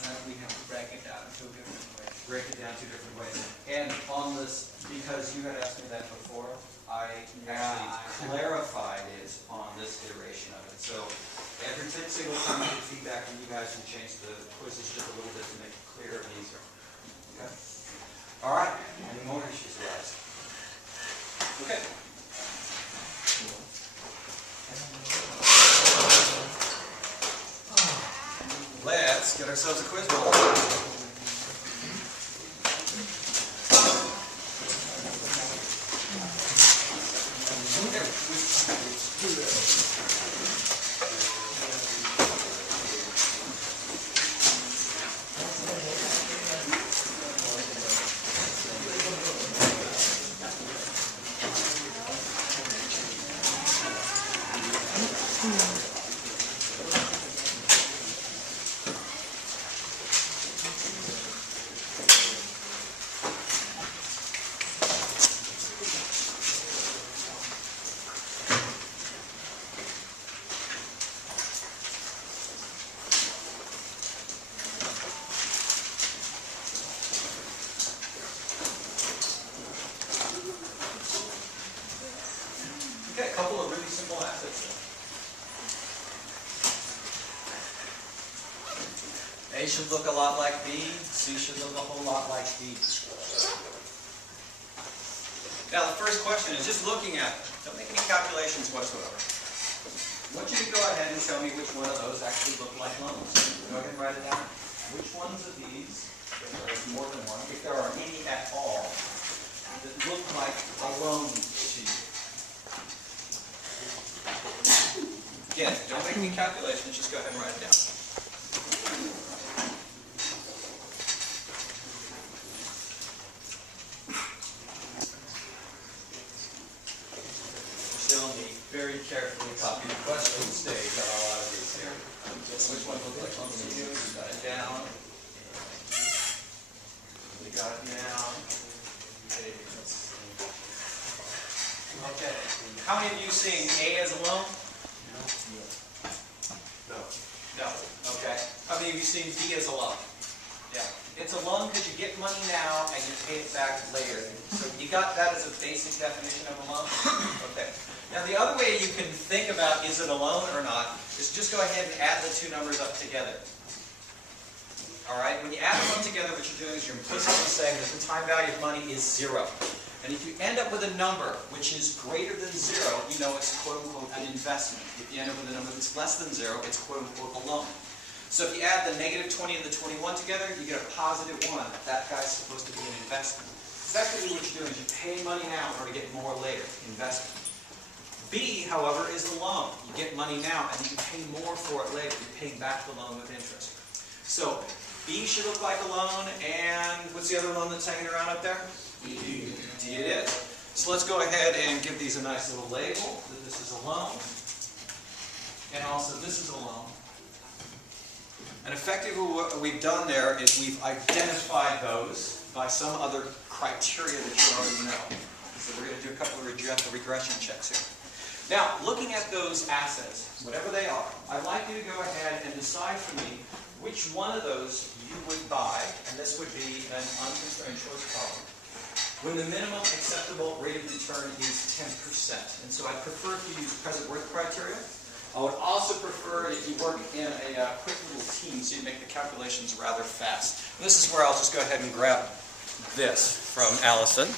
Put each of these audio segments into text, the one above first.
then we have to break it down two different ways. Break it down two different ways. And on this, because you had asked me that before, I actually clarified it on this iteration of it. So every single time I get feedback from you guys, we change the quizzes just a little bit to make it clearer and easier. Okay? All right. Any more issues arise? Okay. Let's get ourselves a quiz roll. Okay, a couple of really simple assets. A should look a lot like B, C should look a whole lot like D. Now the first question is just looking at, don't make any calculations whatsoever. I want you to go ahead and tell me which one of those actually look like loans. Go ahead and write it down. Which ones of these, if there's more than one, if there are any at all, that look like a loan to you? Again, don't make any calculations, just go ahead and write it down. We're still in the very carefully copied question stage on a lot of these here. Which one looks like loans to you? We got it down. We got it now. Okay. How many of you seeing A as a loan? No. Okay. How many of you seen B as a loan? Yeah. It's a loan because you get money now and you pay it back later. So you got that as a basic definition of a loan? Okay. Now the other way you can think about is it a loan or not is just go ahead and add the two numbers up together. All right. When you add them up together, what you're doing is you're implicitly saying that the time value of money is 0. And if you end up with a number which is greater than 0, you know it's quote-unquote an investment. If you end up with a number that's less than 0, it's quote-unquote a loan. So if you add the -20 and the 21 together, you get a +1. That guy's supposed to be an investment. Effectively what you're doing is you pay money now in order to get more later. Investment. B, however, is the loan. You get money now and you pay more for it later. You're paying back the loan with interest. So B should look like a loan, and what's the other loan that's hanging around up there? D it is. So let's go ahead and give these a nice little label, that this is a loan, and also this is a loan. And effectively what we've done there is we've identified those by some other criteria that you already know. So we're going to do a couple of regression checks here. Now, looking at those assets, whatever they are, I'd like you to go ahead and decide for me which one of those you would buy, and this would be an unconstrained choice problem, when the minimum acceptable rate of return is 10%. And so I prefer if you use present worth criteria. I would also prefer if you work in a quick little team so you make the calculations rather fast. And this is where I'll just go ahead and grab this from Allison.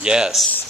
Yes.